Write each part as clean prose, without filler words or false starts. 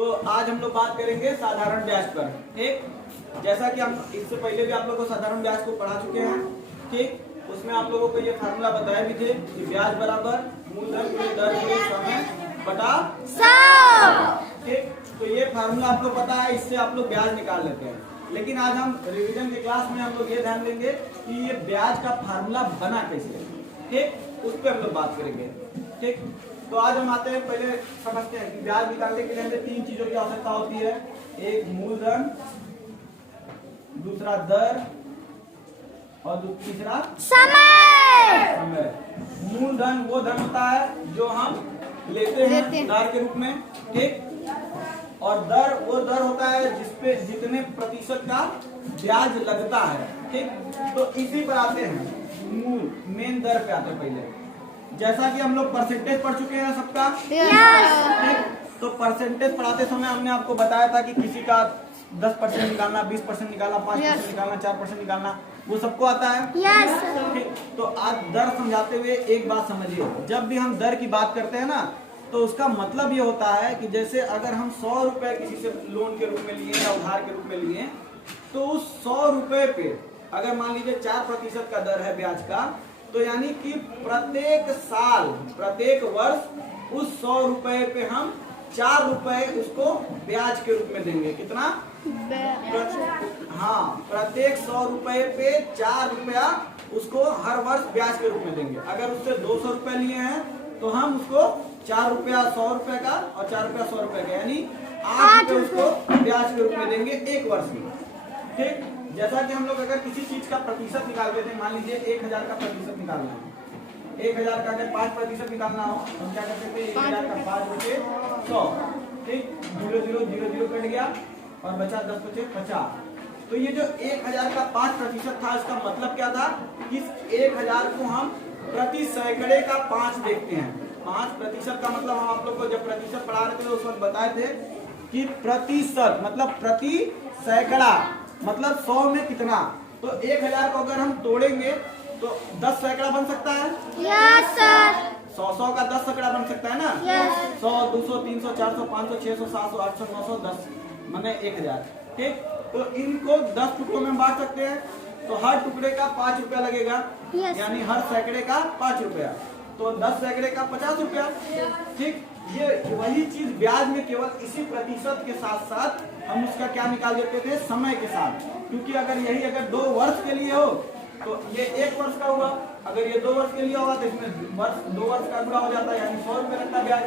तो आज हम लोग बात करेंगे साधारण ब्याज पर। ठीक, जैसा कि हम इससे पहले भी आप लोगों को साधारण ब्याज को पढ़ा चुके हैं। ठीक, उसमें आप लोगों को ये फार्मूला बताया भी थे कि ब्याज बराबर मूलधन गुणे दर गुणे समय बटा 100। ठीक, तो ये फार्मूला आप लोग पता है, इससे आप लोग ब्याज निकाल लेते हैं। लेकिन आज हम रिवीजन के क्लास में हम लोग ये ध्यान देंगे कि ये ब्याज का फार्मूला बना कैसे। ठीक, उस पर हम लोग बात करेंगे। ठीक, तो आज हम आते हैं, पहले समझते हैं कि ब्याज निकालने के लिए हमें 3 चीजों की आवश्यकता होती है। एक मूलधन, दूसरा दर और तीसरा समय। मूलधन वो धन होता है जो हम लेते हैं उधार के रूप में। ठीक, और दर वो दर होता है जिसपे जितने प्रतिशत का ब्याज लगता है। ठीक, तो इसी पर आते हैं, मूल मेन दर पे आते हैं पहले। जैसा कि हम लोग परसेंटेज पढ़ चुके हैं सबका। ठीक, तो परसेंटेज पढ़ाते समय हमने आपको बताया था कि किसी का 10% निकालना, 20% निकालना, 5% निकालना, 4% निकालना, वो सबको आता है। ठीक, तो आज दर समझाते हुए एक बात समझिए, जब भी हम दर की बात करते हैं ना, तो उसका मतलब ये होता है कि जैसे अगर हम 100 रुपए किसी से लोन के रूप में लिए या उधार के रूप में लिए, तो उस 100 रुपए पे अगर मान लीजिए 4% का दर है ब्याज का, तो यानी कि प्रत्येक साल, प्रत्येक वर्ष उस 100 रुपए पे हम 4 रुपए उसको ब्याज के रूप में देंगे। कितना? हाँ, प्रत्येक 100 रुपए पे 4 रुपया उसको हर वर्ष ब्याज के रूप में देंगे। अगर उससे 200 रुपए लिए हैं तो हम उसको 4 रुपया 100 रुपए का और 4 रुपया 100 रुपए का, यानी 8 रुपए उसको ब्याज के रूप में देंगे एक वर्ष में। ठीक, जैसा कि हम लोग अगर किसी चीज का प्रतिशत निकालते थे, मान लीजिए 1000 का प्रतिशत निकालना है, 1000 का अगर 5% निकालना हो तो हम क्या करते थे, 1000 का 5 बचे 100। ठीक, 0 0 0 0 कट गया और बचा 10 बचे 50। तो ये जो 1000 का 5% था, इसका मतलब क्या था, इस 1000 को हम प्रति सैकड़े का 5 देखते हैं। 5% का मतलब हम आप लोग को जब प्रतिशत पढ़ा रहे थे उस वक्त बताए थे कि प्रतिशत मतलब प्रति सैकड़ा, मतलब 100 में कितना। तो 1000 को अगर हम तोड़ेंगे तो 10 सैकड़ा बन सकता है। Yes sir. 100 का 10 सैकड़ा बन सकता है ना। 100 200 300 400 500 600 700 800 900 10 माने 1000। ठीक, तो इनको 10 टुकड़ों में बांट सकते हैं, तो हर टुकड़े का 5 रुपया लगेगा, यानी हर सैकड़े का 5 रुपया, तो 10 सैकड़े का 50 रुपया। ठीक, ये वही चीज ब्याज में केवल इसी प्रतिशत के साथ साथ हम उसका क्या निकाल देते थे, समय के साथ। क्योंकि अगर यही अगर 2 वर्ष के लिए हो तो ये 1 वर्ष का हुआ, अगर ये 2 वर्ष के लिए होगा तो इसमें 2 वर्ष का गुणा हो जाता है, यानी 100 रुपये लगता है ब्याज।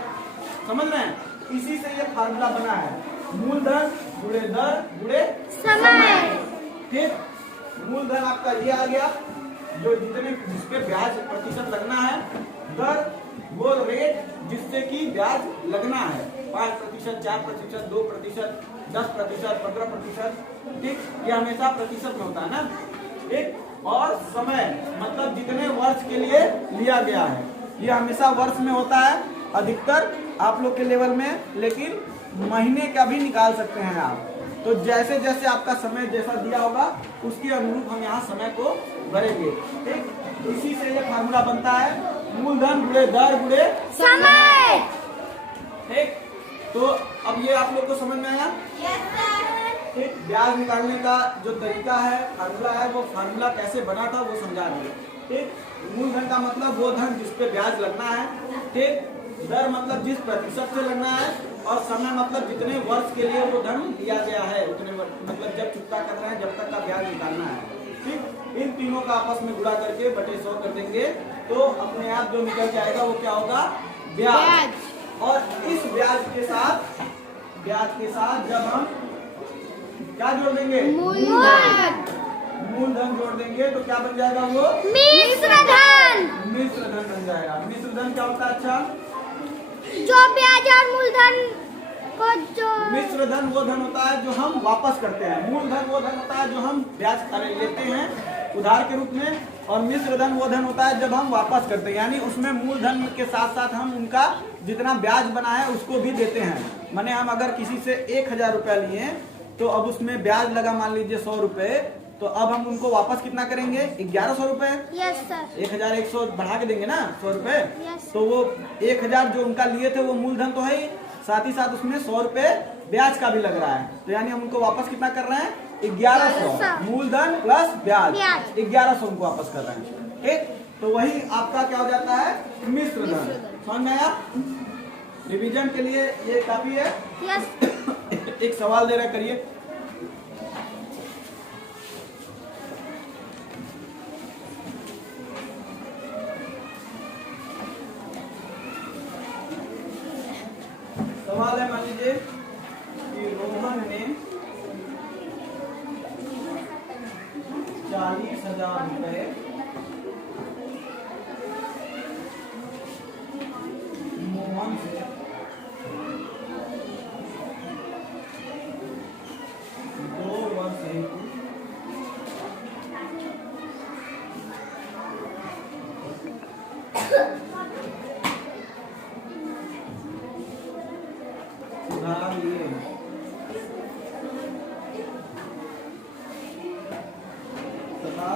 समझ रहे हैं? इसी से ये फार्मूला बना है, मूलधन गुणे दर गुणे समय। ठीक, मूलधन आपका ये आ गया जो जिसपे ब्याज प्रतिशत लगना है, दर वो रेट जिससे कि ब्याज लगना है, 5%, 4%, 2%, 10%, 15%। ठीक, ये हमेशा प्रतिशत में होता है ना। ठीक, और समय मतलब जितने वर्ष के लिए लिया गया है, ये हमेशा वर्ष में होता है अधिकतर आप लोग के लेवल में, लेकिन महीने का भी निकाल सकते हैं आप। तो जैसे जैसे आपका समय जैसा दिया होगा उसके अनुरूप हम यहाँ समय को भरेंगे। ठीक, इसी से ये फार्मूला बनता है, मूलधन गुणे दर गुणे समय। ठीक, तो अब ये आप लोग को समझ में आया? ठीक, ब्याज निकालने का जो तरीका है, फार्मूला है, वो फार्मूला कैसे बना था वो समझा दिए। ठीक, मूलधन का मतलब वो धन जिसपे ब्याज लगना है। ठीक, दर मतलब जिस प्रतिशत से लगना है, और समय मतलब जितने वर्ष के लिए वो धन दिया गया है, उतने मतलब जब चुकता करना है, जब तक का ब्याज निकालना है। ठीक, इन तीनों का आपस में गुणा करके बटे 100 कर देंगे तो अपने आप जो निकल के आएगा वो क्या होगा, ब्याज। और इस ब्याज के साथ जब हम क्या जोड़ देंगे, मूलधन जोड़ देंगे तो क्या बन जाएगा, वो मिश्र धन बन जाएगा। मिश्र धन क्या होता है? अच्छा, जो ब्याज और मूलधन को जो मिश्र धन वो धन होता है जो हम वापस करते हैं। मूलधन वो धन होता है जो हम ब्याज लेते हैं उधार के रूप में, और मिश्र धन वो धन होता है जब हम वापस करते हैं, यानी उसमें मूलधन के साथ साथ हम उनका जितना ब्याज बना है उसको भी देते हैं। माने हम अगर किसी से 1000 रुपया लिए तो अब उसमें ब्याज लगा मान लीजिए 100 रुपए, तो अब हम उनको वापस कितना करेंगे, 1100 रुपए। Yes sir. 1100 बढ़ा के देंगे ना 100 रुपए। यस। तो वो 1000 जो उनका लिए थे वो मूलधन तो है ही, साथ ही साथ उसमें 100 रुपए ब्याज का भी लग रहा है। तो यानी हम उनको वापस कितना कर रहे हैं, 1100 मूलधन प्लस ब्याज 1100 उनको वापस कर रहे हैं। ठीक, तो वही आपका क्या हो जाता है, मिश्र धन। समझ में आया? रिवीजन के लिए ये काफी है। एक सवाल दे रहा, करिए। सवाल है, मान लीजिए कि रोहन ने 40,000 रुपए मोहन से दो वर्ष हेतु उधार लिए। तथा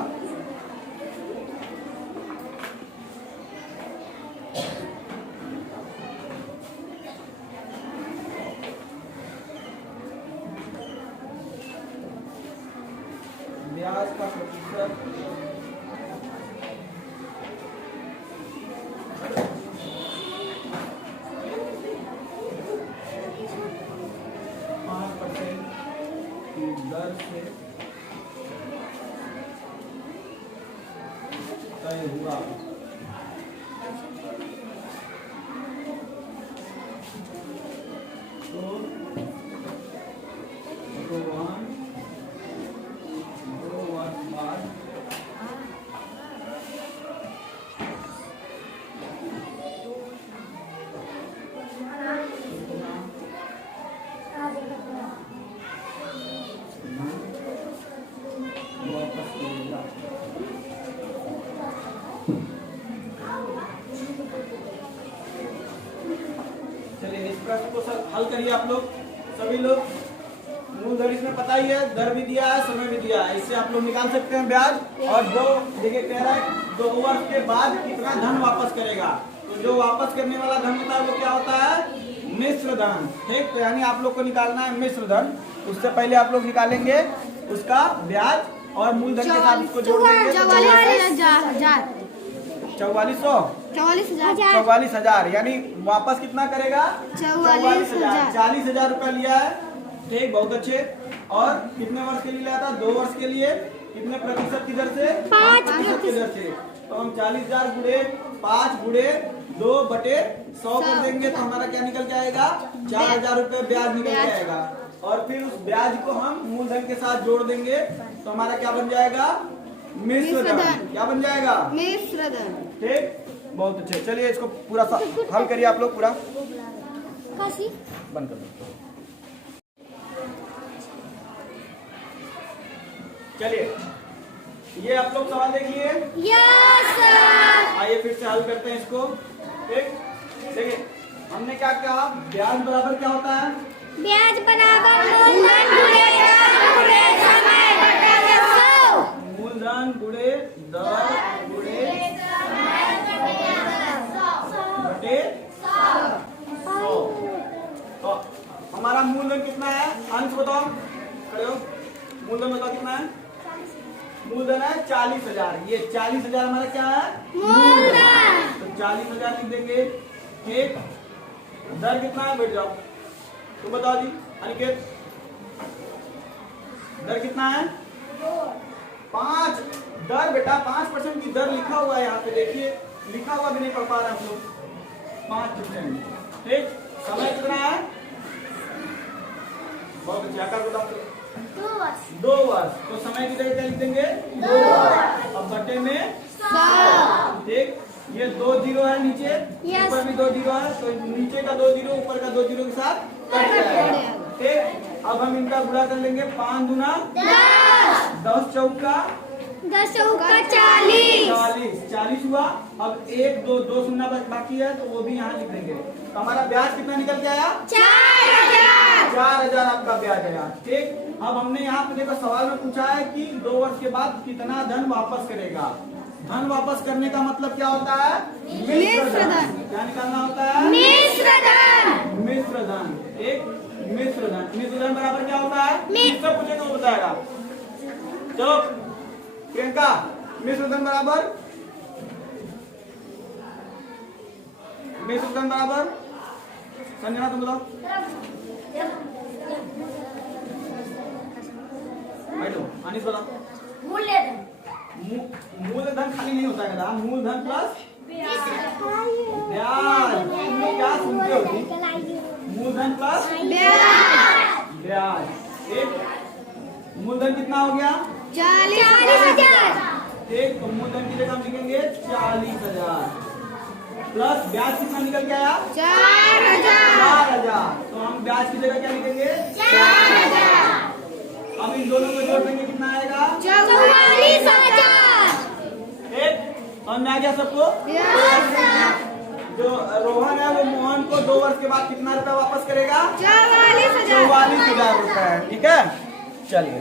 ब्याज का प्रतिशत 5% की दर से तय हुआ। तो रोहन 2 वर्ष बाद वापस करेगा। चलिए इस प्रश्न को हल करिए आप लोग, सभी लोग। मूलधन इसमें पता ही है, दर भी दिया है, समय भी दिया है, इससे आप लोग निकाल सकते हैं ब्याज। और जो देखिए कह रहा है 2 वर्ष के बाद कितना धन वापस करेगा, तो जो वापस करने वाला धन होता है वो क्या होता है, मिश्र धन। ठीक, तो यानी आप लोग को निकालना है मिश्र धन। उससे पहले आप लोग निकालेंगे उसका ब्याज और मूलधन के साथ इसको जोड़ देंगे। 44,000 यानी वापस कितना करेगा, 44,000। 40,000 रुपया लिया है। ठीक, बहुत अच्छे। और कितने वर्ष के लिए लिया था, 2 वर्ष के लिए। कितने प्रतिशत की दर से, 5% की दर से। तो हम 40,000 गुणे 5 गुणे 2/100 कर देंगे, तो हमारा क्या निकल जाएगा, 4,000 रुपये ब्याज निकल जाएगा। और फिर उस ब्याज को हम मूलधन के साथ जोड़ देंगे, तो हमारा क्या बन जाएगा, मिश्र धन। क्या बन जाएगा, मिश्र धन। ठीक, बहुत अच्छे। चलिए इसको पूरा हल करिए आप लोग, पूरा बंद कर दो। चलिए ये आप लोग सवाल देख लिए। Yes sir. आइए फिर से हल करते हैं इसको। ठीक, देखिए हमने क्या कहा, ब्याज बराबर क्या होता है, ब्याज बराबर मूलधन गुणे समय बटे 100। मूलधन गुणे दर गुणे बटे 100। तो हमारा मूलधन कितना है, अंश बताओ, खड़े हो। मूलधन बताओ कितना है, मूलधन है 40,000। ये 40,000 हमारा क्या है, मूलधन। तो 40,000 लिख देंगे। ठीक, दर कितना है, बैठ जाओ, तुम बताओ जी अनिकेत, दर कितना है, 5। दर बेटा 5% की दर लिखा हुआ है यहाँ पे, देखिए लिखा हुआ भी नहीं पढ़ पा रहे हम लोग, 5%। ठीक, समय कितना है, बहुत अच्छे, आकार बताओ, 2 वर्ष। तो समय की जगह क्या लिख देंगे, 2 वर्ष। अब बटे में 100। ठीक, ये 2 जीरो है नीचे, ऊपर भी 2 जीरो है, तो नीचे का 2 जीरो ऊपर का 2 जीरो के साथ कट जाएगा। ठीक, अब हम इनका गुणा कर लेंगे, 5 दूना 10, 10 चौका 40 हुआ। अब 1 2 2 शून्य बाकी है, तो वो भी यहाँ लिख देंगे। तो हमारा ब्याज कितना निकल के आया, 4,000 आपका ब्याज आया। ठीक, अब हमने यहाँ पे देखो सवाल में पूछा है कि 2 वर्ष के बाद कितना धन वापस करेगा। धन वापस करने का मतलब क्या होता है? मिश्र धन। क्या निकालना होता है? मिश्र धन। मिश्र धन। एक मिश्र धन। मिश्र धन बराबर क्या होता है? इससे पूछेगा वो बताएगा। चलो प्रियंका, मिश्र धन बराबर, मिश्र धन बराबर, संजना तुम बताओ। बैठो, अनिस बताओ। मूल्यधन। मूलधन खाली नहीं होता है, मूलधन प्लस ब्याज। तुम क्या सुनते हो जी? मूलधन प्लस ब्याज। एक मूलधन कितना हो गया? 40,000। एक मूलधन की जगह हम लिखेंगे 40,000 प्लस ब्याज कितना निकल के आया? 4,000। तो हम ब्याज की जगह क्या लिखेंगे? 4,000। अब इन दोनों को जोड़ देंगे, कितना आएगा? 44,000। एक समझ में आ गया सबको? जो रोहन है वो मोहन को 2 वर्ष के बाद कितना रुपया वापस करेगा? 44,000। 44,000 रुपए। ठीक है, चलिए।